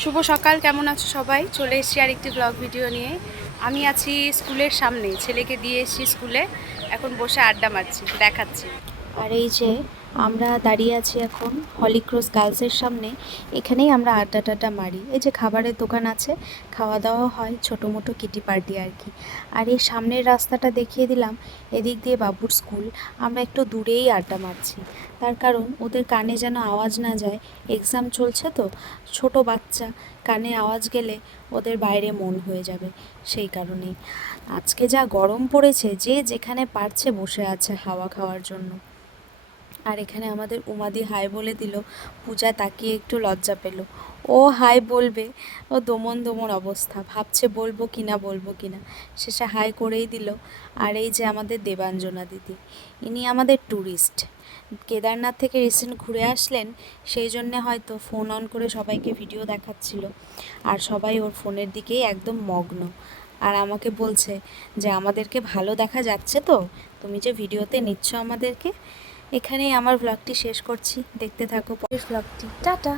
শুভ সকাল, কেমন আছো সবাই? চলে এসেছি আর একটি ব্লগ ভিডিও নিয়ে। আমি আছি স্কুলের সামনে, ছেলেকে দিয়ে এসেছি স্কুলে, এখন বসে আড্ডা মারছি, দেখাচ্ছি। আর এই যে আমরা দাঁড়িয়ে আছি এখন হলিক্রস গার্লসের সামনে, এখানেই আমরা আড্ডা টাড্ডা মারি। এই যে খাবারের দোকান আছে, খাওয়া দাওয়া হয়, ছোটো মোটো কিটি পার্টি আর কি। আর এই সামনের রাস্তাটা দেখিয়ে দিলাম, এদিক দিয়ে বাবুর স্কুল। আমরা একটু দূরেই আড্ডা মারছি, তার কারণ ওদের কানে যেন আওয়াজ না যায়। এক্সাম চলছে তো, ছোট বাচ্চা, কানে আওয়াজ গেলে ওদের বাইরে মন হয়ে যাবে, সেই কারণেই। আজকে যা গরম পড়েছে, যে যেখানে পারছে বসে আছে হাওয়া খাওয়ার জন্য। আর এখানে আমাদের উমাদি হাই বলে দিল, পূজা তাকিয়ে একটু লজ্জা পেল। ও হাই বলবে, ও দমন দমন অবস্থা, ভাবছে বলবো কিনা। শেষে হাই করেই দিল। আর এই যে আমাদের দেবাঞ্জনা দিদি, ইনি আমাদের ট্যুরিস্ট, কেদারনাথ থেকে রিসেন্ট ঘুরে আসলেন, সেই জন্যে হয়তো ফোন অন করে সবাইকে ভিডিও দেখাচ্ছিল। আর সবাই ওর ফোনের দিকেই একদম মগ্ন। আর আমাকে বলছে যে আমাদেরকে ভালো দেখা যাচ্ছে তো, তুমি যে ভিডিওতে নিচ্ছ আমাদেরকে। এখানেই আমার ব্লগটি শেষ করছি, দেখতে থাকো পরের ব্লগটি। টাটা।